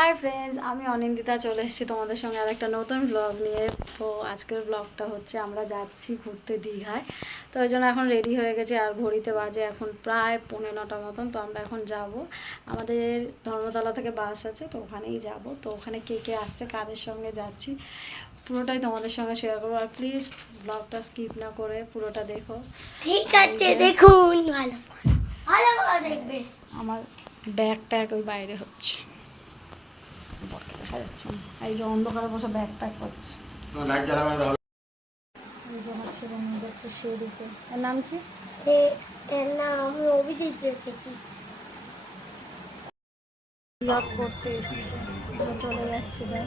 Hi friends আমি অনিন্দিতা চলে এসেছি তোমাদের সঙ্গে আর একটা নতুন ব্লগ নিয়ে। তো আজকের ব্লগটা হচ্ছে আমরা যাচ্ছি ঘুরতে দীঘায়। তো ওই জন্য এখন রেডি হয়ে গেছে আর ঘড়িতে বাজে এখন প্রায় পৌনে নটা মতন। তো আমরা এখন যাব। আমাদের ধর্মতলা থেকে বাস আছে তো ওখানেই যাব। তো ওখানে কে কে আসছে কাদের সঙ্গে যাচ্ছি পুরোটাই তোমাদের সঙ্গে শেয়ার করব। আর প্লিজ ব্লগটা স্কিপ না করে পুরোটা দেখো। ঠিক আছে দেখুন ভালো ভালো দেখবে। আমার ব্যাগ ট্যাগ ওই বাইরে হচ্ছে। দেখা যাচ্ছে না। এই যে অন্ধকারে বসে ব্যাগ ট্যাগ করছে লাইট জ্বালাবে তাহলে এই যে আমার ছেলে নিয়ে যাচ্ছে সিঁড়িতে। এর নাম কি? সে এর নাম আমি অভিজিৎ রেখেছি। অফ করতে এসেছে। চলে যাচ্ছি দেখ।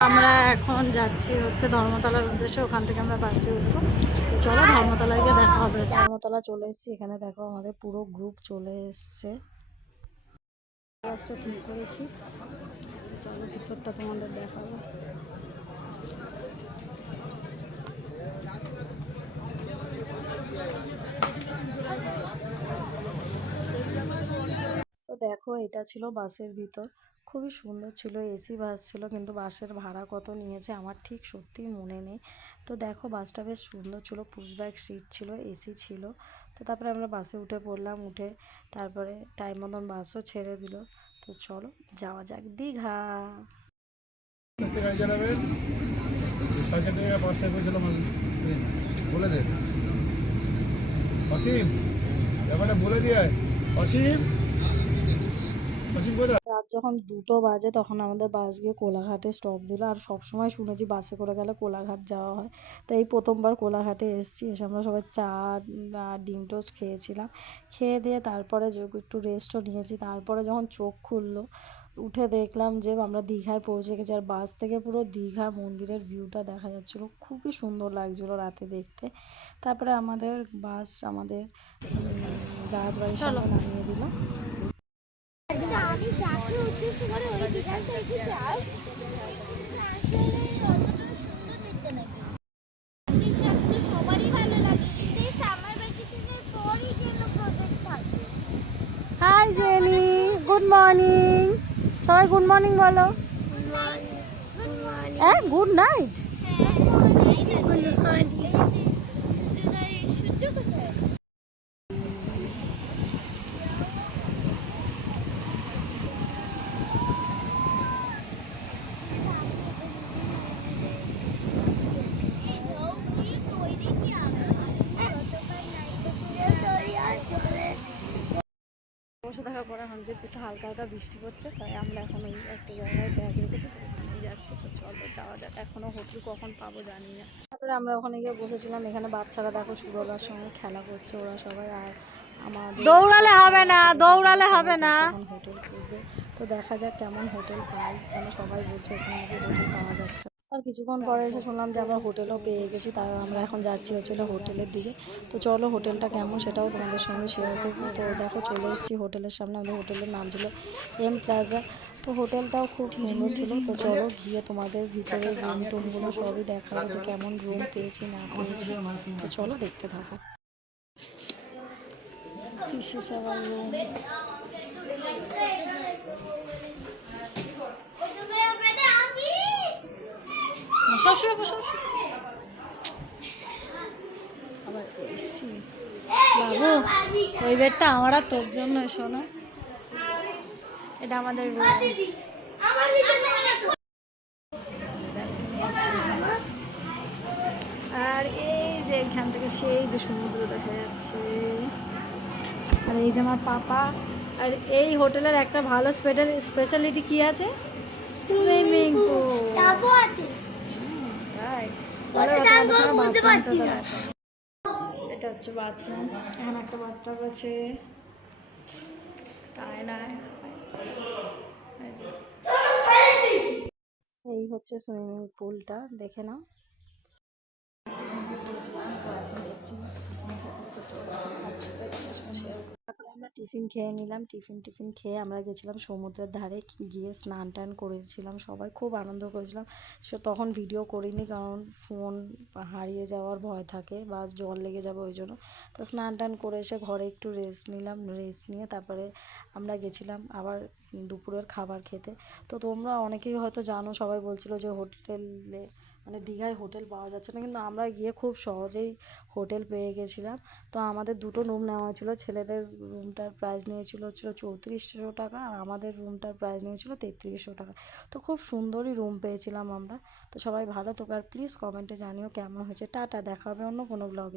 আমরা এখন যাচ্ছি হচ্ছে ধর্মতলার উদ্দেশ্যে। ওখান থেকে আমরা বাসে উঠবো। তো চলো ধর্মতলায় গিয়ে দেখা হবে। ধর্মতলা চলে এসেছি। এখানে দেখো আমাদের পুরো গ্রুপ চলে এসছে। বাসটা ঠিক করেছি। চলো ভিতরটা তোমাদের দেখাবো। তো দেখো এটা ছিল বাসের ভিতর। খুবই সুন্দর ছিল, এসি বাস ছিল, কিন্তু বাসের ভাড়া কত নিয়েছে আমার ঠিক সত্যিই মনে নেই। তো দেখো বাসটা বেশ সুন্দর ছিল পুশব্যাক সিট ছিল, এসি ছিল। তো তারপরে আমরা বাসে উঠে পড়লাম, উঠে তারপরে টাইম মতন বাসও ছেড়ে দিল। তো চলো যাওয়া যাক দীঘা। বলে অসীম, ব্যাপারটা বলে দিয়ে অসীম? রাত যখন দুটো বাজে তখন আমাদের বাস গিয়ে কোলাঘাটে স্টপ দিল। আর সবসময় শুনেছি বাসে করে গেলে কোলাঘাট যাওয়া হয়। তো এই প্রথমবার কোলাঘাটে এসেছি এসে আমরা সবাই চা আর ডিম টোস্ট খেয়েছিলাম। খেয়ে দিয়ে তারপরে একটু রেস্টও নিয়েছি। তারপরে যখন চোখ খুললো উঠে দেখলাম যে আমরা দীঘায় পৌঁছে গেছি। আর বাস থেকে পুরো দীঘা মন্দিরের ভিউটা দেখা যাচ্ছিল। খুবই সুন্দর লাগছিল রাতে দেখতে। তারপরে আমাদের বাস আমাদের উম, জাহাজবাড়ির সামনে নামিয়ে দিল। হাই জেনি গুড মর্নিং সবাই গুড মর্নিং বলো। হ্যাঁ গুড নাইট সূর্য কোথায় বসে থাকার পরে এখন যেহেতু একটু হালকা হালকা বৃষ্টি পড়ছে তাই আমরা এখন ওই একটা জায়গায় ব্যাগ রেখেছি তো ওখানেই যাচ্ছি। তো চলো যাওয়া যাক এখনও হোটেল কখন পাবো জানি না। তারপরে আমরা ওখানে গিয়ে বসেছিলাম এখানে বাচ্চারা দেখো সুরলার সঙ্গে খেলা করছে ওরা সবাই আর আমাদের দৌড়ালে হবে না দৌড়ালে হবে না। হোটেল খুঁজবে তো দেখা যাক কেমন হোটেল পাই কেন সবাই বলছে এখানে হোটেল পাওয়া যাচ্ছে। আর কিছুক্ষণ পরে এসে শুনলাম যে আমরা হোটেলও পেয়ে গেছি, তাই আমরা এখন যাচ্ছি হচ্ছিল হোটেলের দিকে। তো চলো হোটেলটা কেমন সেটাও তোমাদের সঙ্গে শেয়ার করব। তো দেখো চলে এসেছি হোটেলের সামনে, আমাদের হোটেলের নাম ছিল এম প্লাজা তো হোটেলটাও খুব সুন্দর ছিল। তো চলো গিয়ে তোমাদের ভিতরে রুম টুমগুলো সবই দেখাবো যে কেমন রুম পেয়েছি, না পেয়েছি। তো চলো দেখতে থাকো। আওয়ার রুম সবসময় সবসময় আবার এসি। বাবু ওই বেডটা আমার আর তোর জন্য শোনা। এটা আমাদের আর এই যে এখান থেকে সেই যে সমুদ্র দেখা যাচ্ছে। আর এই যে আমার পাপা। আর এই হোটেলের একটা ভালো স্পেশালিটি কি আছে? সুইমিং পুল আছে। এটা হচ্ছে বাথরুম এখানে একটা বাথটাব আছে। তাই না? এই হচ্ছে সুইমিং পুলটা দেখে নাও। খেতে তারপরে আমরা টিফিন খেয়ে নিলাম, টিফিন টিফিন খেয়ে আমরা গেছিলাম সমুদ্রের ধারে গিয়ে স্নান টান করেছিলাম, সবাই খুব আনন্দ করেছিলাম। সে তখন ভিডিও করিনি কারণ ফোন হারিয়ে যাওয়ার ভয় থাকে বা জল লেগে যাবে ওই জন্য। তো স্নান টান করে এসে ঘরে একটু রেস্ট নিলাম রেস্ট নিয়ে তারপরে আমরা গেছিলাম আবার দুপুরের খাবার খেতে। তো তোমরা অনেকেই হয়তো জানো, সবাই বলছিল যে হোটেলে মানে দীঘায় হোটেল পাওয়া যাচ্ছে না, কিন্তু আমরা গিয়ে খুব সহজেই হোটেল পেয়ে গেছিলাম। তো আমাদের দুটো রুম নেওয়া হয়েছিল, ছেলেদের রুমটার প্রাইস নিয়েছিল হচ্ছিল চৌত্রিশশো টাকা আর আমাদের রুমটার প্রাইস নিয়েছিল তেত্রিশশো টাকা। তো খুব সুন্দরই রুম পেয়েছিলাম আমরা। তো সবাই ভালো তো আর প্লিজ কমেন্টে জানিও কেমন হয়েছে। টাটা, দেখা হবে অন্য কোনো ব্লগে